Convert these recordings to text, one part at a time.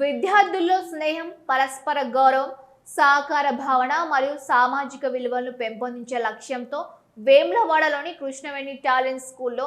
విద్యార్థుల్లో స్నేహం, పరస్పర గౌరవం, సహకార భావన మరియు సామాజిక విలువలను పెంపొందించే లక్ష్యంతో వేములవాడలోని కృష్ణవేణి టాలెంట్ స్కూల్లో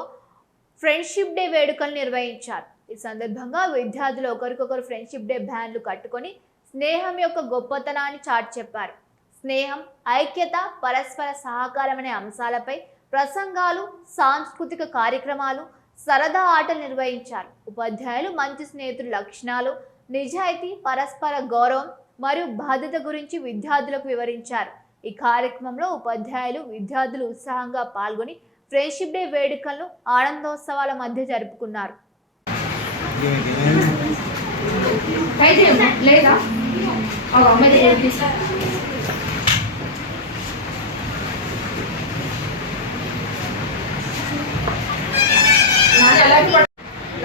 ఫ్రెండ్షిప్ డే వేడుకలు నిర్వహించారు. ఈ సందర్భంగా విద్యార్థులు ఒకరికొకరు ఫ్రెండ్షిప్ డే బ్యాండ్లు కట్టుకొని స్నేహం యొక్క గొప్పతనాన్ని చాటి చెప్పారు. స్నేహం, ఐక్యత, పరస్పర సహకారం అనే అంశాలపై ప్రసంగాలు, సాంస్కృతిక కార్యక్రమాలు, సరదా ఆటలు నిర్వహించారు. ఉపాధ్యాయులు మంచి స్నేహితుల లక్షణాలు, నిజాయితీ, పరస్పర గౌరవం మరియు బాధ్యత గురించి విద్యార్థులకు వివరించారు. ఈ కార్యక్రమంలో ఉపాధ్యాయులు, విద్యార్థులు ఉత్సాహంగా పాల్గొని ఫ్రెండ్షిప్ డే వేడుకలను ఆనందోత్సవాల మధ్య జరుపుకున్నారు.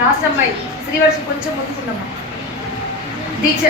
లాస్ట్ అమ్మాయి శ్రీవర్షి కొంచెం ముందుకున్నమ్మా దీక్ష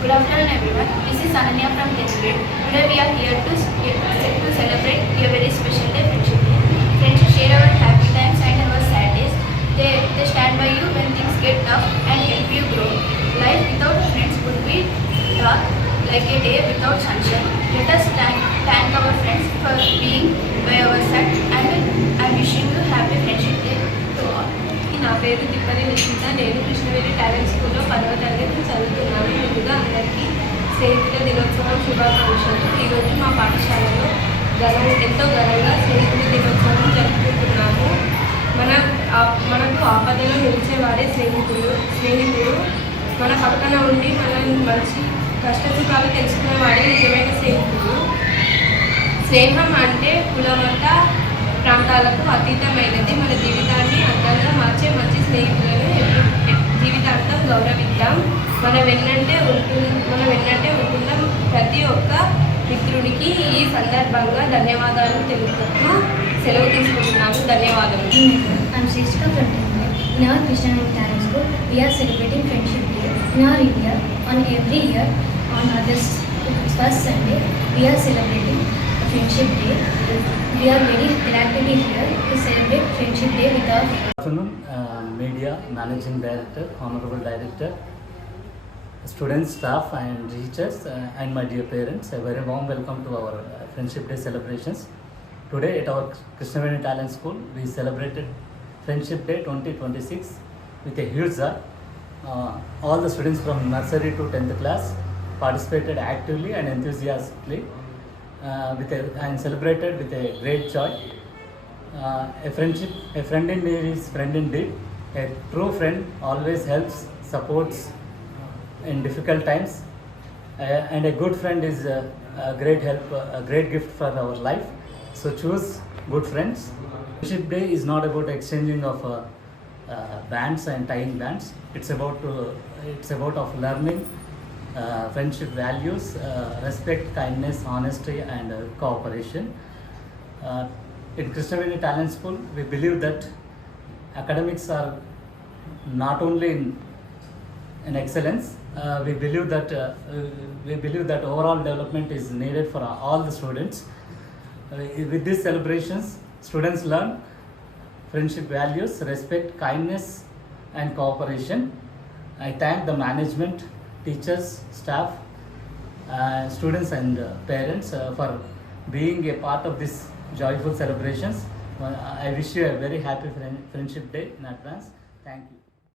Good afternoon everyone. This is Ananya from 10th grade. Today we are here to celebrate a very special day, Friendship Day. Friends share our happy times and our sad days. They stand by you when things get tough and help you grow. Life without friends would be dark like a day without sunshine. Let us thank our friends for being by our side and I am wishing you happy Friendship Day to all. నా పేరు తిప్పని నిశ్చిత. నేను కృష్ణవేణి టాలెంట్ స్కూల్లో 10వ తరగతి చదువుతున్నాను. ముందుగా అందరికీ స్నేహితుల దినోత్సవం శుభాకాంక్షలు. ఈరోజు మా పాఠశాలలో ఎంతో ఘనంగా స్నేహితుల దినోత్సవం జరుపుకుంటున్నాము. మనకు ఆపదలో నిలిచేవాడే స్నేహితుడు మన పక్కన ఉండి మనల్ని మంచి కష్టసుఖాలు తెలుసుకునేవాడే నిజమైన స్నేహితుడు. స్నేహం అంటే కులమత ప్రాంతాలకు అతీతమైనది. మన జీవితాన్ని అందంగా మార్చే మంచి స్నేహితులను జీవితాంతం గౌరవిద్దాం. మన వెన్నంటే ఉంటున్న ప్రతి ఒక్క మిత్రుడికి ఈ సందర్భంగా ధన్యవాదాలు తెలుపుతూ సెలవు తీసుకుంటున్నాము. ధన్యవాదాలు. I'm Shrishka from 10th. In our Krishnavedhi Talent School, we are celebrating Friendship Day. In our India, on every year, on August 1st Sunday, we are celebrating Friendship Day. We are very glad to be here to celebrate Friendship Day with our afternoon, Media Managing Director, Honorable Director, students, staff and teachers and my dear parents. A very warm welcome to our Friendship Day celebrations. Today at our Krishnaveni Talent School, we celebrated Friendship Day 2026 with a huge joy. All the students from nursery to 10th class participated actively and enthusiastically and celebrated with a great joy. A friend in need is friend indeed. A true friend always helps, supports in difficult times, and a good friend is a great help, a great gift for our life. So choose good friends. Friendship Day is not about exchanging of bands and tying bands. It's about of learning friendship values, respect, kindness, honesty, and cooperation. In Krishnaveni Talent School, we believe that academics are not only in excellence. We believe that overall development is needed for all the students. With these celebrations, students learn friendship values, respect, kindness, and cooperation. I thank the management, teachers, staff, students, and parents for being a part of this joyful celebrations. I wish you a very happy Friendship Day in advance. Thank you.